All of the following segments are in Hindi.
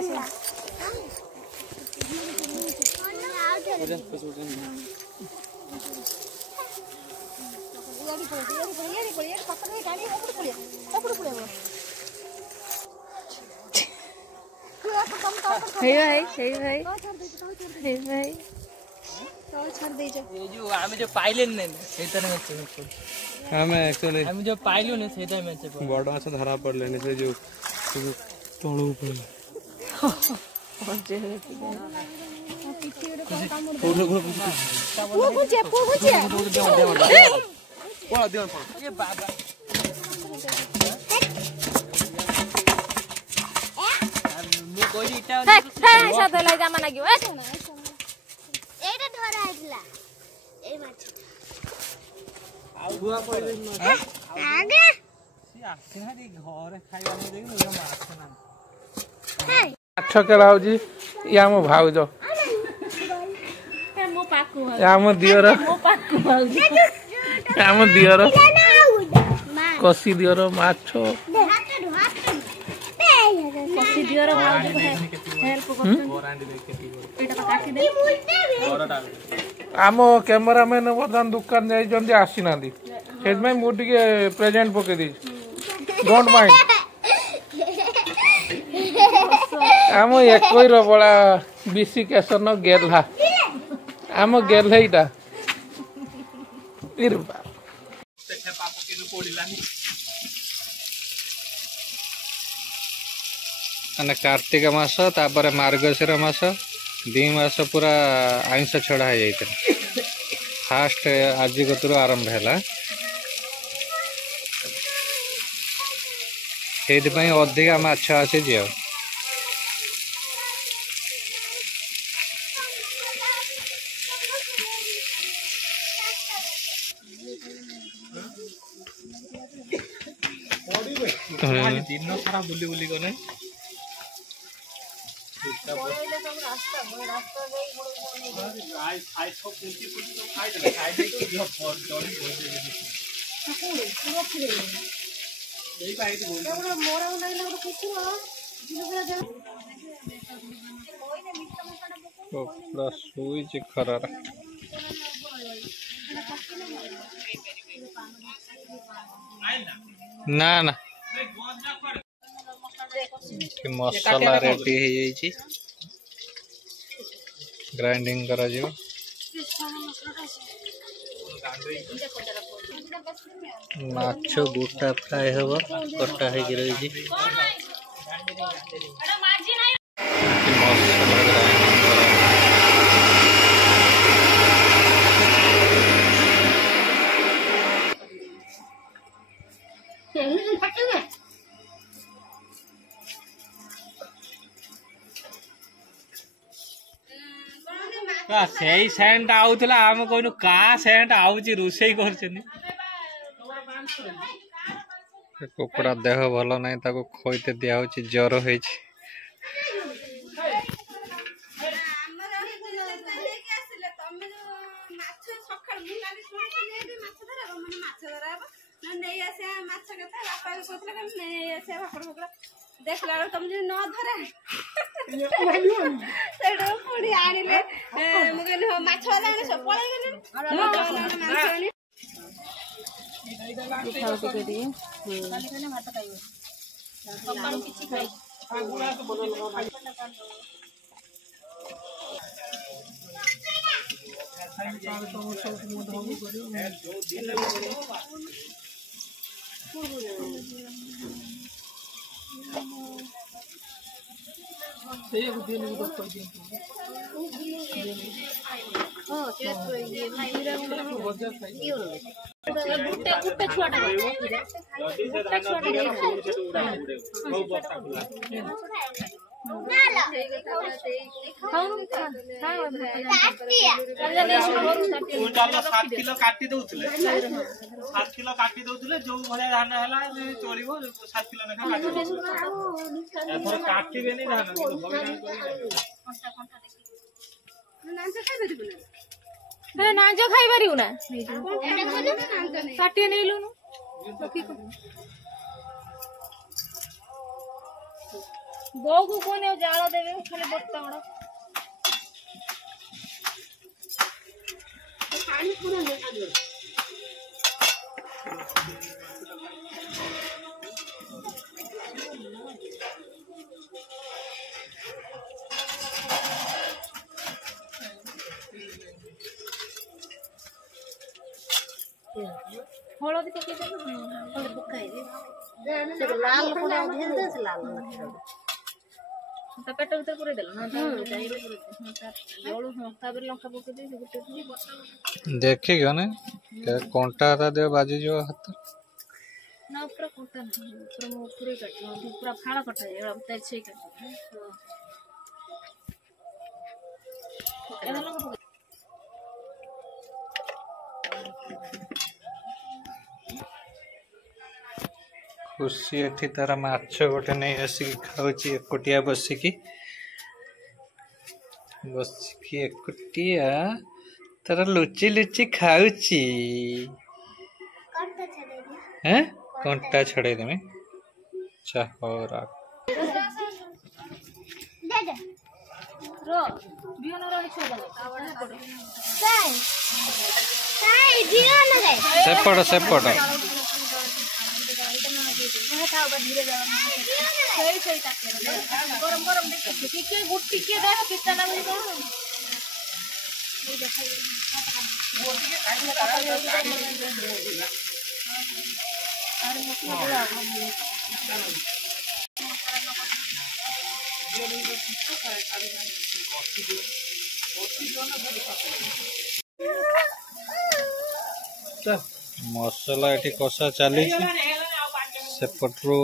जो पाइले हम जो पाइलु ने सेटा में बड़ माछ धरा पड़ले से जो तळू पड़ले माछ केला होजी या मो भाउज या मो दियर या मो दियर कसी दियर माछ कसी दियर भाउज हेल्प आम कैमरामैन बर्तमान दुकान जाइए आसी ना मुझे प्रेजेंट पकई दी डोंट माइंड आम एक बड़ा बीसी केसन गेल्हा आम गेल्हा कार्तिक मास तापर मार्गशीर मास 2 मास पूरा आइंस छड़ा हो जाता फास्ट आज कतरू आरंभ है अधिका माछ आसी जी दिन सारा बुली बुली गले खरा ना ना मसला रेडी है ग्राइंडिंग करा जिवो माछ गोटा फ्राए हबो कटा है रही सेंट आउला आम कहनु का सेंट आउची रोसई कर कुकुड़ा देह भल ना खोईते दिया ज्वर हो देखला तुम जो न धरे पुड़ी आनिले मुगन माछ जाने सब पळै गेले माछ के दिए खाली भात खाइबो सकाळ किछि खाइ आगुरा तो बदल किलो काटी दउथले 7 किलो काटी दउथले जो भले धान हला चलिबो 7 किलो लेखा काटी एथर काटिबे नि धान नांजो खाइ परिउ ना काटी नै लुनु बोऊ को कोने जाल देवे खाली बत्ता बड़ा पानी पूरा नहीं आ गया हळदी पके दे हळदी पकाई दे से लाल पूरा घेर दे से लाल ता पेट भीतर पूरे देलो ना जाई पूरे जोळू ताबे लंका पके दे गुटे दी देखी गने कोंटा ता दे बाजी जो हाथ ना पूरा कोंटा पूरा पूरे काट पूरा फाड़ा कटा एड़ा तेल छे काट एड़ा लंका खुशी एठी तारा माछ गोटे नहीं आसिक खाऊची एकोटिया बसिकी एकोटिया तारा लुची लुची खाऊची हैं कंटा छड़े देमे चाहोरा दे दे रो बियोन रो छोड़ दे कावड़ा पड़ साई बियोन रे सेपड़ धीरे सही गरम गरम देखिए गुट्टी के देखो कितना ना मुझे कौन मसला एठी कषा चली सेपटू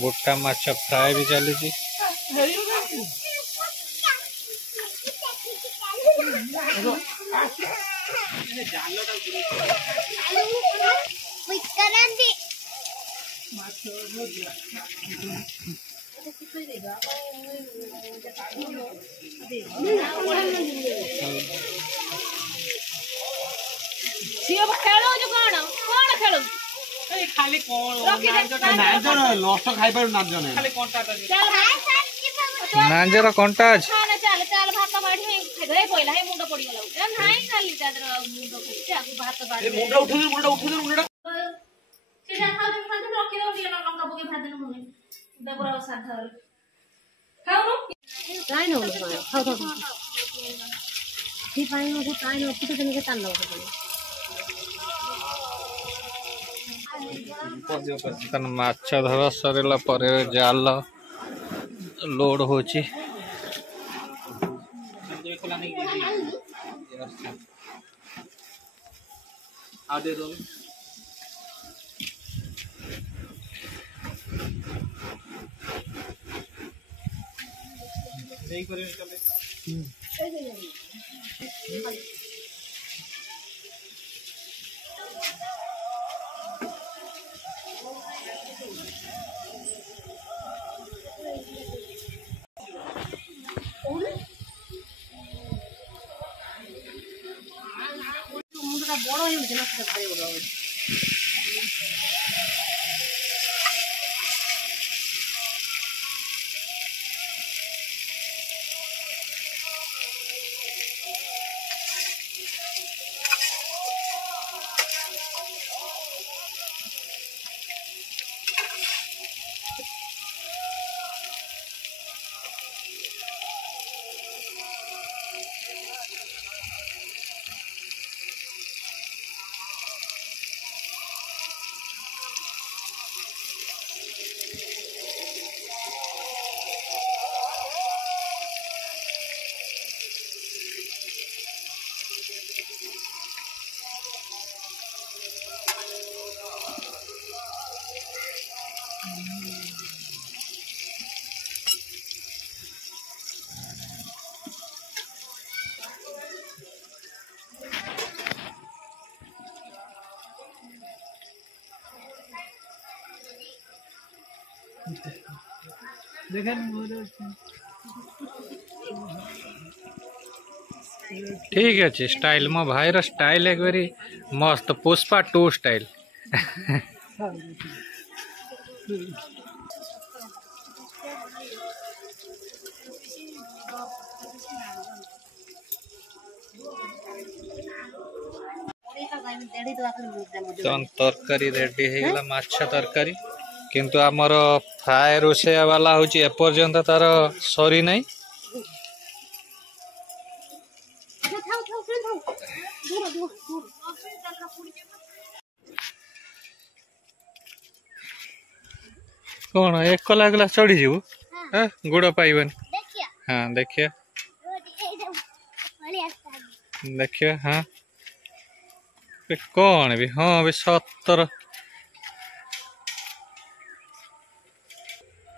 गोटा माछ फ्राए भी चली खेलो जो कौन खेलो खाली कोन नाजर लॉस्ट खाइ पर नाजर खाली कोनटा ता चल भाई नांजर कंटा अछि चल चल चल भात बाड़ी खाइ पहिला हे मुंड पड़ी गेला नाही खाली तादर मुंड पड़ी आगु भात बाड़ी ए मुंडा उठे सीधा खाउ खाउ रखि दो दिया लंका पके भात न मुने देबरा साधा खाउ नु काई न खाउ खाउ ती पानी में काई न कितो तने के तान लो तन माछ धरा सरला पर जाल लोड होची आ दे दो सही करे चले मुंडा बड़ हो जना से भारी बड़ ठीक अच्छे स्टाइल मो भाईर स्टाइल एक बारी मस्त पुष्पा 2 स्टाइल तरकारी रेडी ହେଇଗଲା ମାଛ ତରକାରୀ କିନ୍ତୁ ଆମର ଫ୍ରାଏ ରୋଷେଇଆ ବାଲା ହଉଛି ଏପର୍ଯ୍ୟନ୍ତ ତାର ସରି ନାହିଁ। कौन एकला एकला चढ़ी जीव गुड़ पाइबन। हाँ देखिए देखिए हाँ कौन भी हाँ भी 70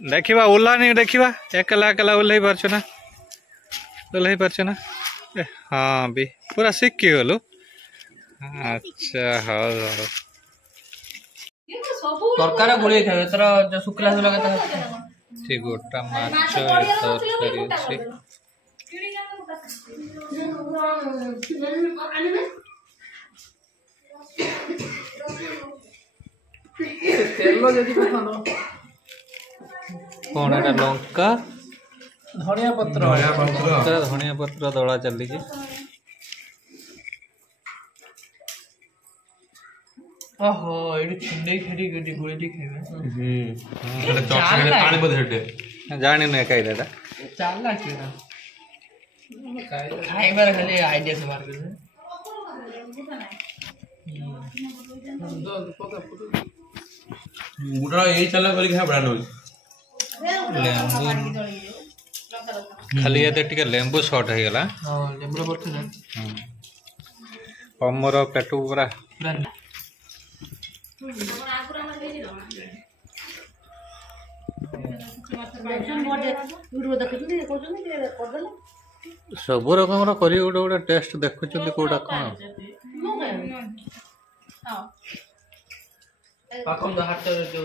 देखिबा ओला नहीं देखिबा एकला एकला ओल्लै पारछ ना हाँ भी पूरा शिखी गलु। अच्छा हाँ तरकारी गोली खाए तर जो शुक्ला हुआ के ठीक गोटा माछ तरकारी अछि तेल जदी पखानो कौन एटा लंका धनिया पत्र धनिया पत्र दला चली छी। ओहो एडी छिंडे खेडी गडी गोली खाइबे ଏଟା ଚଟଣି ପାଣି ବୋଧେ ହେଟେ जानी नहीं कही दादा चालला केरा खाइबार खाली आइडिया से मार के ଗୁଡା ଏଇ ଚାଲା କରିକି ଖାଇବା ନଉଛି। खाली ये टिके लेंबू शॉर्ट हो गला। हां लेंबू पड़छ ना हमर पेटू पूरा सब रकम करी गोटे गोटे टेस्ट देखुଛନ୍ତି कोडा कोन पाखम हाथ जो